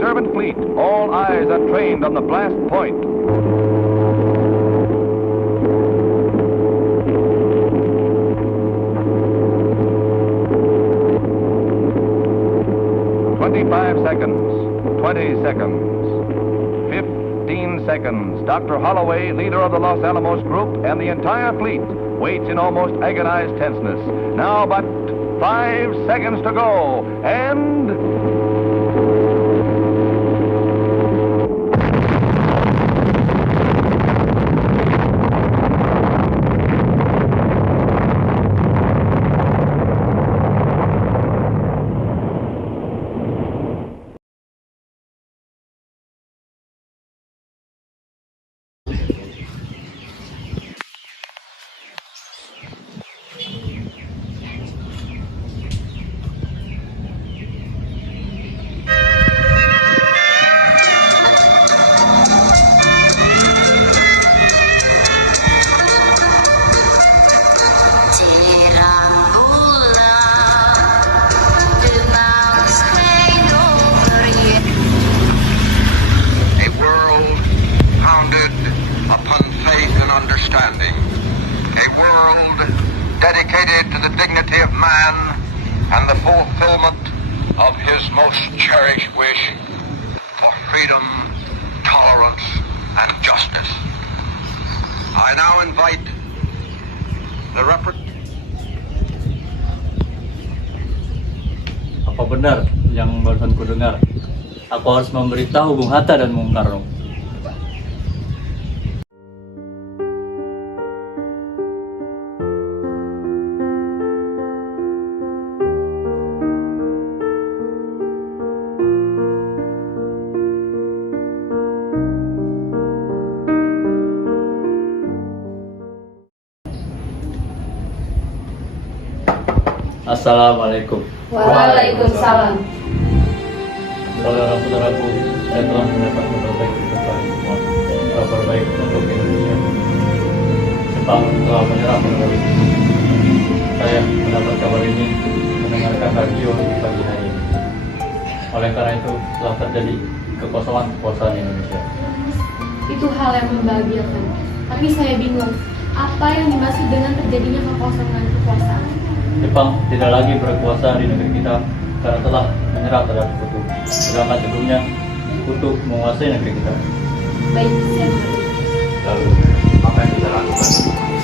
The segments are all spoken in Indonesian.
observant fleet. All eyes are trained on the blast point. Seconds, 20 seconds, 15 seconds. Dr. Holloway, leader of the Los Alamos group, and the entire fleet waits in almost agonized tenseness. Now but 5 seconds to go, and... understanding. A world dedicated to the dignity of man and the fulfillment of his most cherished wish for freedom, tolerance, and justice. I now invite the Apa benar yang barusan ku dengar? Aku harus memberitahu Bung Hatta dan Bung Karno. Assalamualaikum. Waalaikumsalam. Saudara-saudaraku, saya telah mendapat kabar baik untuk kalian semua. Kabar baik untuk Indonesia. Jepang telah menyerah melalui. Saya mendapat kabar ini mendengarkan radio di pagi hari ini. Oleh karena itu telah terjadi kekosongan kekuasaan Indonesia. Itu hal yang membahagiakan. Tapi saya bingung, apa yang dimaksud dengan terjadinya kekosongan kekuasaan? Jepang tidak lagi berkuasa di negeri kita karena telah menyerah terhadap Sekutu. Sedangkan sebelumnya Sekutu menguasai negeri kita. Baik, saya mengerti. Lalu, apa yang kita lakukan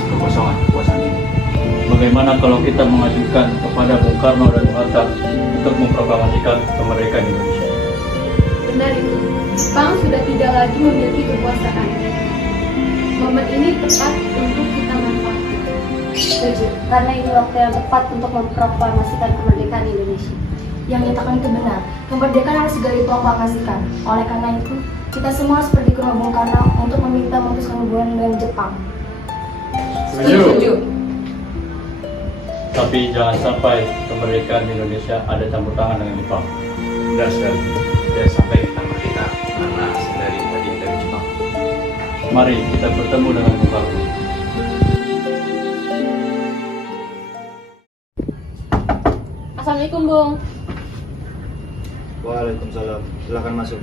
kekosongan kekuasaan ini? Bagaimana kalau kita mengajukan kepada Bung Karno dan Bung Hatta untuk memproklamasikan kemerdekaan Indonesia? Benar itu, Jepang sudah tidak lagi memiliki kekuasaan. Momen ini tepat untuk kita manfaatkan. Setuju, karena ini waktu yang tepat untuk memproklamasikan kemerdekaan Indonesia. Yang nyatakan itu benar, kemerdekaan harus segera diproklamasikan. Oleh karena itu, kita semua harus pergi ke rumah Bung Karno untuk meminta memutuskan hubungan dengan Jepang. Setuju. Tapi jangan sampai kemerdekaan Indonesia ada campur tangan dengan Jepang. Benar sekali. Jangan sampai kita merdeka karena asal dari Jepang. Mari kita bertemu dengan Bung Karno. Assalamualaikum, Bung. Waalaikumsalam. Silakan masuk.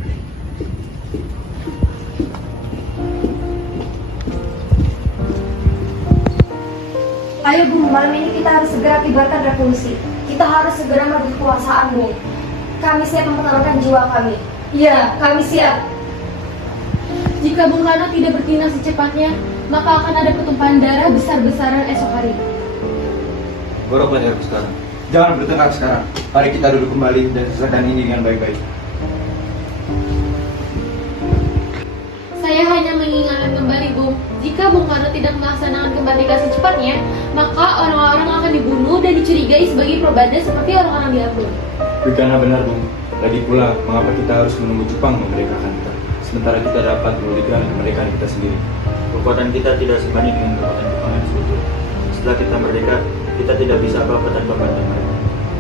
Ayo Bung, malam ini kita harus segera kibarkan revolusi. Kita harus segera merebut kekuasaan, Bung. Kami siap mempertaruhkan jiwa kami. Iya, kami siap. Jika Bung Karno tidak bertindak secepatnya, maka akan ada pertumpahan darah besar-besaran esok hari. Gorok leherku sekarang. Jangan bertengkar sekarang. Mari kita duduk kembali dan selesaikan ini dengan baik-baik. Saya hanya mengingatkan kembali, Bung, jika Bung Karno tidak melaksanakan kemerdekaan secepatnya, maka orang-orang akan dibunuh dan dicurigai sebagai probanda seperti orang-orang di Ambon. Karena benar, Bung. Lagi pula, mengapa kita harus menunggu Jepang memerdekakan kita, sementara kita dapat memerdekakan kemerdekaan kita sendiri? Kekuatan kita tidak sebanding dengan kekuatan Jepang yang sekutu. Setelah kita merdeka, kita tidak bisa apa-apa tanpa bantuan mereka.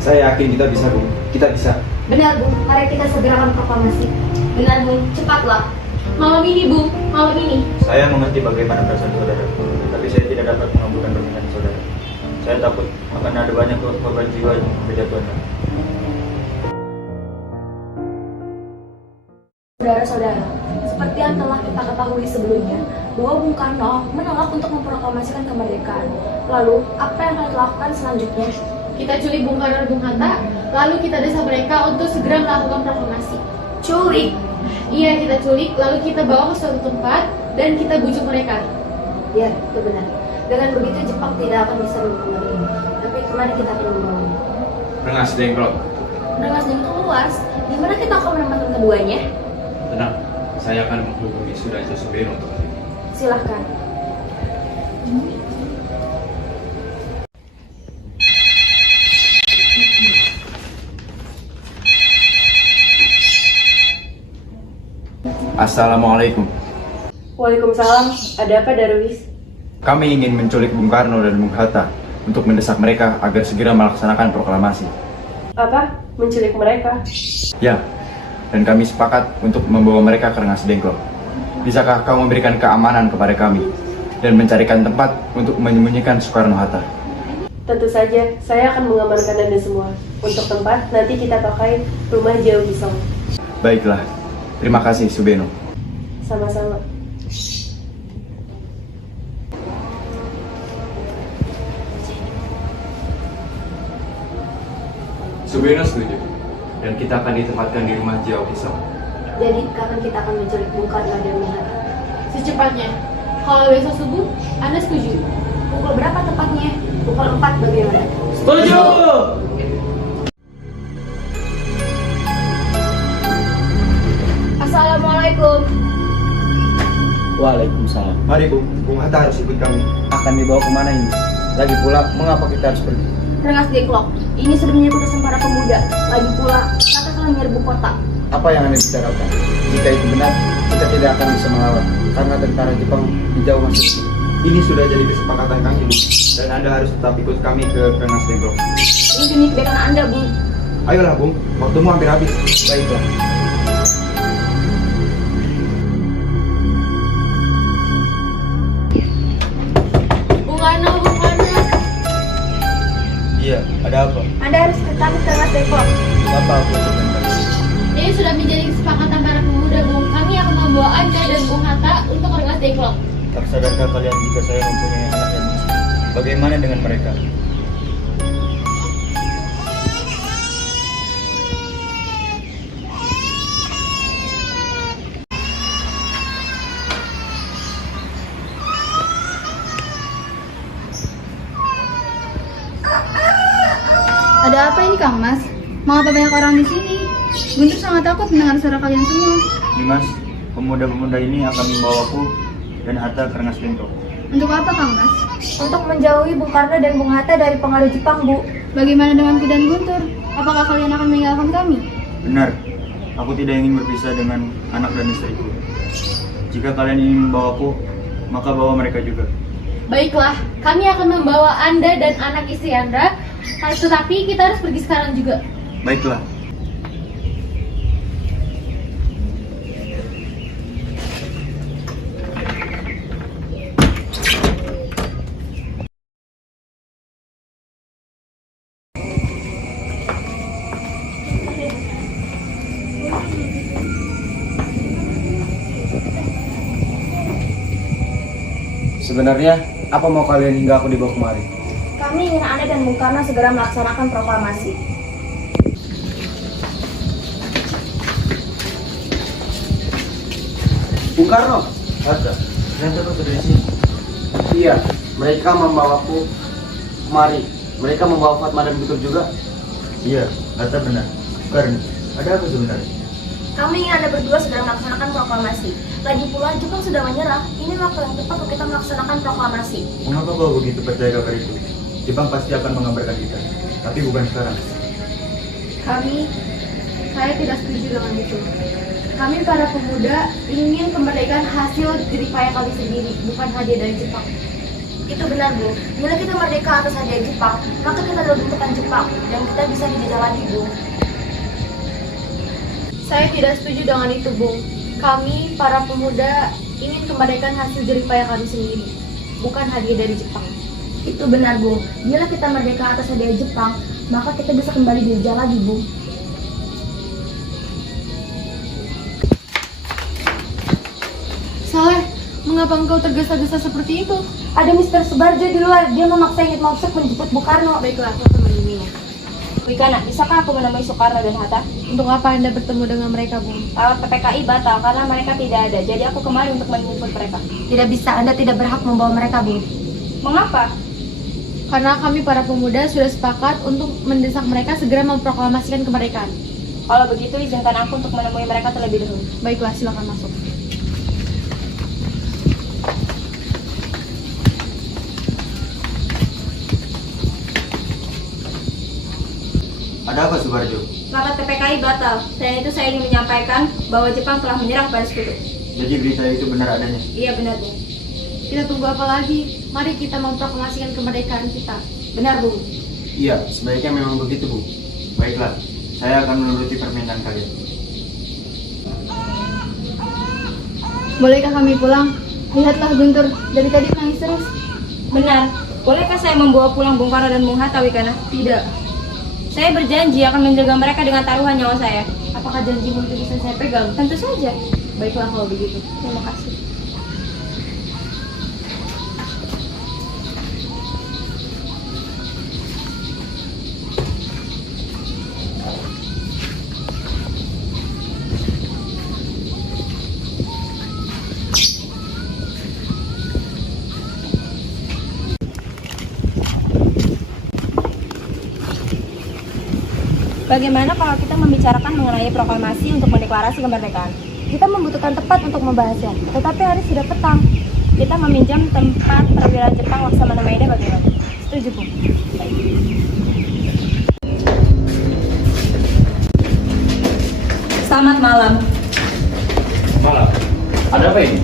Saya yakin kita bisa, Bung. Kita bisa. Benar, Bung. Mari kita segerakan proklamasi. Benar, Bung. Cepatlah. Malam ini, Bung, malam ini. Saya mengerti bagaimana perasaan saudara, tapi saya tidak dapat mengabulkan permintaan saudara. Saya takut akan ada banyak korban jiwa yang berjatuhan. Saudara-saudara, seperti yang telah kita ketahui sebelumnya, bahwa Bung Karno menolak untuk memproklamasikan kemerdekaan. Lalu, apa yang akan dilakukan selanjutnya? Kita culik Bung Karno dan Bung Hatta, lalu kita desak mereka untuk segera melakukan proklamasi. Culik! Iya, kita culik, lalu kita bawa ke suatu tempat dan kita bujuk mereka. Ya, itu benar. Dengan begitu Jepang tidak akan bisa melakukan ini. Tapi kemana kita akan membawanya? Rengas Dengklok. Rengas itu luas. Di mana kita akan menempatkan keduanya? Tenang, saya akan menghubungi Surajo Subeno untuk hal ini. Silahkan. Assalamualaikum. Waalaikumsalam. Ada apa, Darwis? Kami ingin menculik Bung Karno dan Bung Hatta untuk mendesak mereka agar segera melaksanakan proklamasi. Apa? Menculik mereka? Ya, dan kami sepakat untuk membawa mereka ke Rengas Dengklok. Bisakah kau memberikan keamanan kepada kami dan mencarikan tempat untuk menyembunyikan Soekarno-Hatta? Tentu saja, saya akan mengamankan Anda semua. Untuk tempat, nanti kita pakai rumah Jauh Hisong. Baiklah, terima kasih Subeno. Sama-sama. Subeno setuju, dan kita akan ditempatkan di rumah Jauh Hisong. Jadi, kapan kita akan menculik Bung Karno dan Bung Hatta? Secepatnya. Kalau besok subuh, Anda setuju? Pukul berapa tepatnya? Pukul 4 bagaimana? Setuju! Assalamualaikum. Waalaikumsalam. Mari Bung Hatta harus ikut kami. Akan dibawa kemana ini? Lagi pula, mengapa kita harus pergi? Rengas Dengklok. Ini sudah menjadi keputusan para pemuda. Lagi pula, mereka telah menyerbu kota. Apa yang Anda bicarakan? Jika itu benar, kita tidak akan bisa melawan karena tentara Jepang jauh masuk. Ini sudah jadi kesepakatan kami, Bu. Dan Anda harus tetap ikut kami ke Rengas Dengklok. Ini demi kebaikan Anda, Bung. Ayolah, Bung. Waktumu hampir habis. Baiklah. Bung Karno, Bung Karno. Iya, ada apa? Anda harus ikut kami ke Rengas Dengklok. Apa aku sebentar? Ini sudah menjadi kesepakatan para pemuda, Bung. Kami akan membawa Anda dan Bung Hatta untuk Rengas Dengklok. Tak sadarkah kalian jika saya mempunyai anak yang miskin? Bagaimana dengan mereka? Ada apa ini Kang Mas? Mengapa banyak orang di sini? Guntur sangat takut mendengar suara kalian semua. Dimas, pemuda-pemuda ini akan membawaku dan Hatta ke Rengas Dengklok. Untuk apa Kang Mas? Untuk menjauhi Bung Karno dan Bung Hatta dari pengaruh Jepang, Bu. Bagaimana denganku dan Guntur? Apakah kalian akan meninggalkan kami? Benar, aku tidak ingin berpisah dengan anak dan istriku. Jika kalian ingin membawaku, maka bawa mereka juga. Baiklah, kami akan membawa Anda dan anak istri Anda. Tetapi kita harus pergi sekarang juga. Baiklah. Sebenarnya, apa mau kalian hingga aku dibawa kemari? Kami ingin Anda dan Bung Karno segera melaksanakan proklamasi. Bung Karno, Hatta, ternyata kau sudah di sini. Iya, mereka membawaku kemari. Mereka membawa Fatma dan Guntur juga. Iya, Hatta benar. Karena ada apa sebenarnya? Kami ingin Anda berdua segera melaksanakan proklamasi. Lagi pula, Jepang sudah menyerah. Ini waktu yang tepat untuk kita melaksanakan proklamasi. Mengapa kau begitu percaya kabar itu? Jepang pasti akan mengabarkan kita, tapi bukan sekarang. Saya tidak setuju dengan itu. Kami para pemuda ingin kemerdekaan hasil jeripaya kami sendiri, bukan hadiah dari Jepang. Itu benar, Bu. Bila kita merdeka atas hadiah Jepang, maka kita adalah bentukan Jepang dan kita bisa dijajah lagi, Bu. Saya tidak setuju dengan itu, Bung. Kami para pemuda ingin kemerdekaan hasil jeripaya kami sendiri, bukan hadiah dari Jepang. Itu benar, Bu. Bila kita merdeka atas hadiah Jepang, maka kita bisa kembali dijajah lagi, Bu. Mengapa engkau tergesa-gesa seperti itu? Ada Mr. Subarjo di luar, dia memaksa ingin masuk menjemput Bu Karno. Baiklah, aku akan menemuinya. Wikana, bisakah aku menemui Soekarno dan Hatta? Untuk apa Anda bertemu dengan mereka, Bung? PPKI batal karena mereka tidak ada, jadi aku kemari untuk menjemput mereka. Tidak bisa, Anda tidak berhak membawa mereka, Bu. Mengapa? Karena kami para pemuda sudah sepakat untuk mendesak mereka segera memproklamasikan kemerdekaan. Kalau begitu, izinkan aku untuk menemui mereka terlebih dahulu. Baiklah, silakan masuk. Ada apa Subarjo? Rapat PPKI batal. Selain itu, saya ingin menyampaikan bahwa Jepang telah menyerang pada sekutu. Jadi berita itu benar adanya? Iya, benar, Bu. Kita tunggu apa lagi? Mari kita memproklamasikan kemerdekaan kita. Benar, Bu. Iya, sebaiknya memang begitu, Bu. Baiklah, saya akan menuruti permintaan kalian. Bolehkah kami pulang? Lihatlah Guntur, dari tadi menangis terus. Benar. Bolehkah saya membawa pulang Bung Karno dan Bung Hatta, Wikana? Tidak. Saya berjanji akan menjaga mereka dengan taruhan nyawa saya. Apakah janjimu itu bisa saya pegang? Tentu saja. Baiklah kalau begitu. Terima kasih. Bagaimana kalau kita membicarakan mengenai proklamasi untuk mendeklarasi kemerdekaan? Kita membutuhkan tempat untuk membahasnya, tetapi hari sudah petang. Kita meminjam tempat perwira Jepang Laksamana Maeda bagaimana? Setuju, Bu. Selamat malam. Malam. Ada apa ini?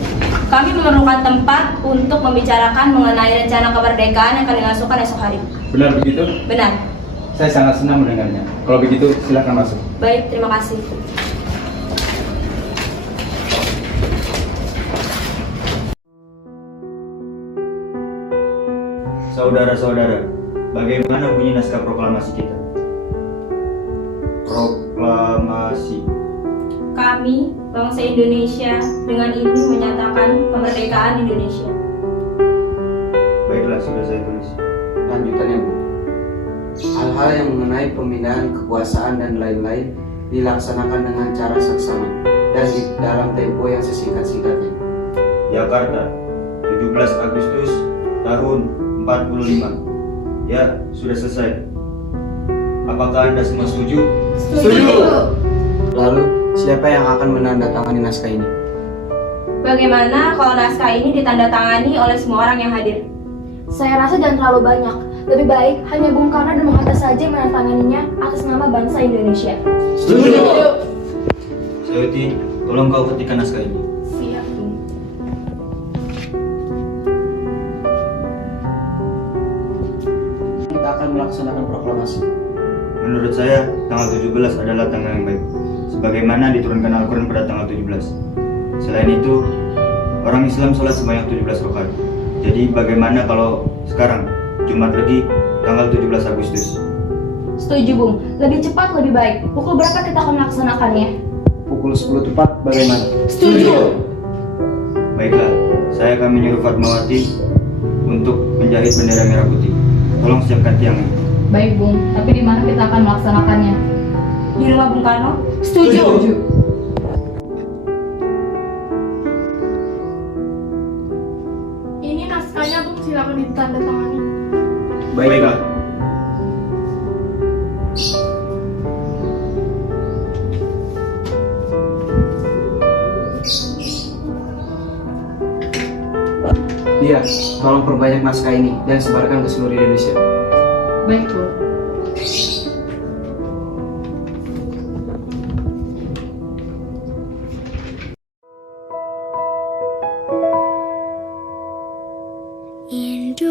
Kami memerlukan tempat untuk membicarakan mengenai rencana kemerdekaan yang akan dilangsungkan esok hari. Benar begitu? Benar. Saya sangat senang mendengarnya. Kalau begitu, silakan masuk. Baik, terima kasih. Saudara-saudara, bagaimana bunyi naskah proklamasi kita? Proklamasi. Kami, bangsa Indonesia, dengan ini menyatakan kemerdekaan Indonesia. Baiklah, sudah saya tulis. Lanjutannya, Bu. Hal-hal yang mengenai pemindahan kekuasaan dan lain-lain dilaksanakan dengan cara saksama dan di dalam tempo yang sesingkat-singkatnya. Jakarta, 17 Agustus tahun 45. Ya, sudah selesai. Apakah Anda semua setuju? Setuju. Lalu, siapa yang akan menandatangani naskah ini? Bagaimana kalau naskah ini ditandatangani oleh semua orang yang hadir? Saya rasa jangan terlalu banyak. Lebih baik hanya Bung Karno dan Bung Hatta saja menandatanganinya atas nama bangsa Indonesia. Setuju. Sayuti, tolong kau ketikkan naskah ini. Siap, Bung. Kita akan melaksanakan proklamasi. Menurut saya, tanggal 17 adalah tanggal yang baik. Sebagaimana diturunkan Al-Quran pada tanggal 17. Selain itu, orang Islam sholat sebanyak 17 rakaat. Jadi bagaimana kalau sekarang, Jumat Legi, tanggal 17 Agustus? Setuju, Bung. Lebih cepat, lebih baik. Pukul berapa kita akan melaksanakannya? Pukul 10 tepat, bagaimana? Setuju. Baiklah, saya akan menyuruh Fatmawati untuk menjahit bendera merah putih. Tolong siapkan tiangnya. Baik, Bung. Tapi di mana kita akan melaksanakannya? Di rumah Bung Karno? Setuju. Ini naskahnya, Bung. Silakan ditandatangani. Baiklah. Dia, tolong perbanyak naskah ini dan sebarkan ke seluruh Indonesia. Baik, Bung.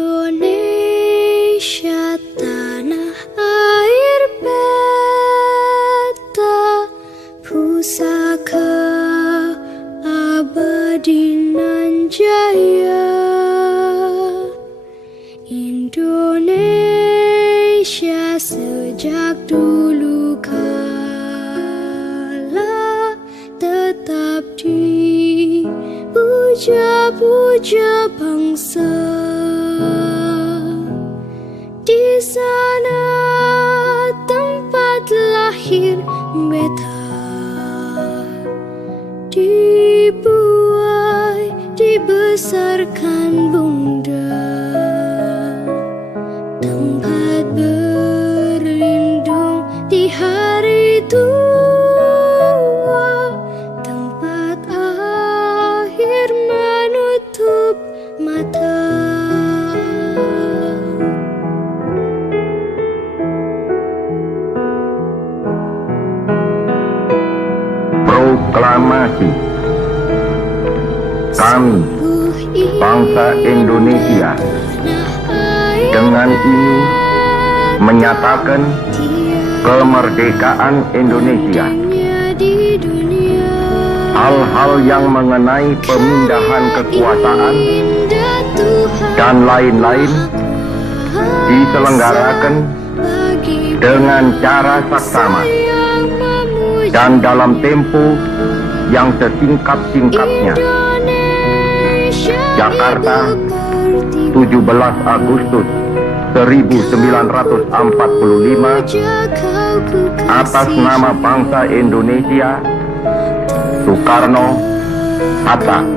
Indonesia tanah air beta pusaka abadi nan jaya. Indonesia sejak dulu kala tetap dipuja. puja-puja bangsa. Di sana tempat lahir beta, dibuai, dibesarkan bunda, tempat berlindung di hari tua, tempat akhir menutup mata. Proklamasi. Kami, bangsa Indonesia, dengan ini menyatakan kemerdekaan Indonesia. Hal-hal yang mengenai pemindahan kekuasaan dan lain-lain diselenggarakan dengan cara saksama dan dalam tempo yang sesingkat-singkatnya. Jakarta, 17 Agustus 1945, atas nama bangsa Indonesia, Soekarno, Hatta.